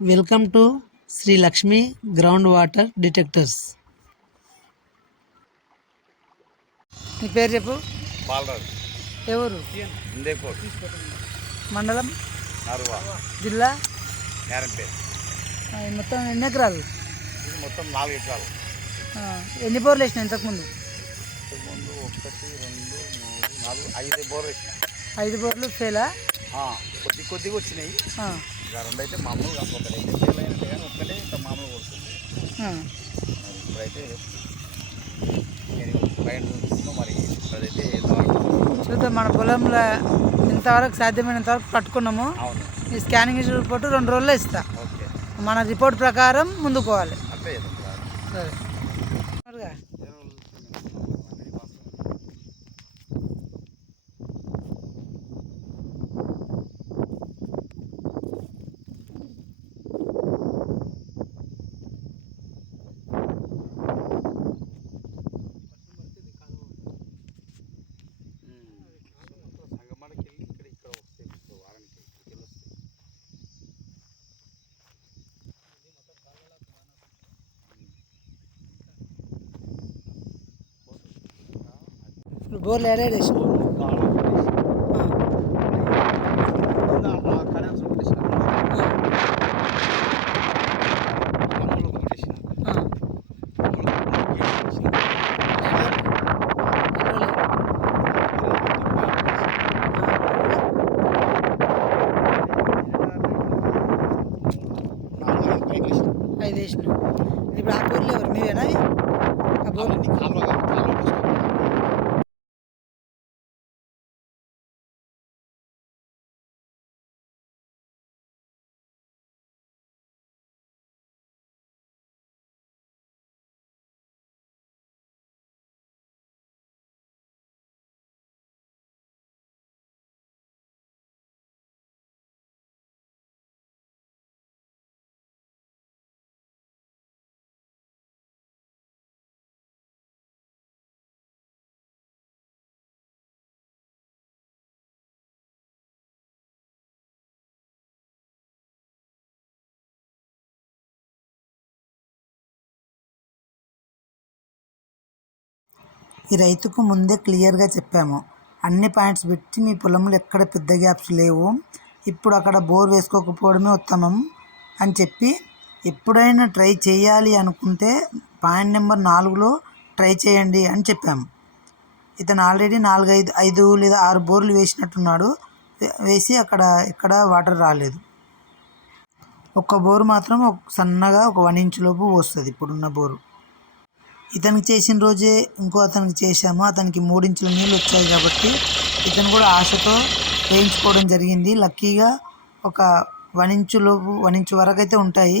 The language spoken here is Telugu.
Welcome to Sri Lakshmi ground water detectors నీ పేరు చెప్పు? బాలరాజు. ఎవరు? మండలం? జిల్లా? మొత్తం ఎన్ని ఎకరాలు? ఇది మొత్తం నాలుగు ఎకరాలు. ఆ, ఎన్ని బోర్లు వేసినాయి ఇంతకుముందు? ముందు ఒకటి రెండు మూడు నాలుగు ఐదు బోర్ వేసిన. ఐదు బోర్లు ఫెయిలా? కొద్ది కొద్దిగా వచ్చినాయి. ఇంకా రెండు అయితే మామూలుగా ఒకటైతే ఫెయిల్ అయినట్టు కానీ ఒక్కటే ఇంత మామూలుగా. మరి ఇప్పుడైతే నేను బయట మరి ఇప్పుడైతే చూద్దాం మన పొలంలో ఇంతవరకు సాధ్యమైనంత వరకు పట్టుకున్నాము. అవును. ఈ స్కానింగ్ రిపోర్ట్ రెండు రోజుల్లో ఇస్తా. ఓకే. మన రిపోర్ట్ ప్రకారం ముందుకు పోవాలి. అంతే సరే. ఇప్పుడు బోర్లు ఏడాడు వేసినావు ఐదు వేసినావు ఇప్పుడు ఆ బోర్లు ఎవరు మీవేనా అవి? ఆ బోర్లు ఈ రైతుకు ముందే క్లియర్గా చెప్పాము. అన్ని పాయింట్స్ పెట్టి మీ పొలంలో ఎక్కడ పెద్ద గ్యాప్స్ లేవు. ఇప్పుడు అక్కడ బోర్ వేసుకోకపోవడమే ఉత్తమం అని చెప్పి ఎప్పుడైనా ట్రై చేయాలి అనుకుంటే పాయింట్ నెంబర్ నాలుగులో ట్రై చేయండి అని చెప్పాము. ఇతను ఆల్రెడీ నాలుగు ఐదు ఐదు లేదా ఆరు బోర్లు వేసినట్టున్నాడు. వేసి అక్కడ ఎక్కడ వాటర్ రాలేదు. ఒక్క బోరు మాత్రం ఒక సన్నగా ఒక వన్ ఇంచ్ లోపు వస్తుంది ఇప్పుడున్న బోరు. ఇతనికి చేసిన రోజే ఇంకో అతనికి చేశాము. అతనికి మూడించుల నీళ్ళు వచ్చాయి కాబట్టి ఇతను కూడా ఆశతో వేయించుకోవడం జరిగింది. లక్కీగా ఒక వన్ ఇంచు లోపు వన్ ఇంచు వరకు అయితే ఉంటాయి.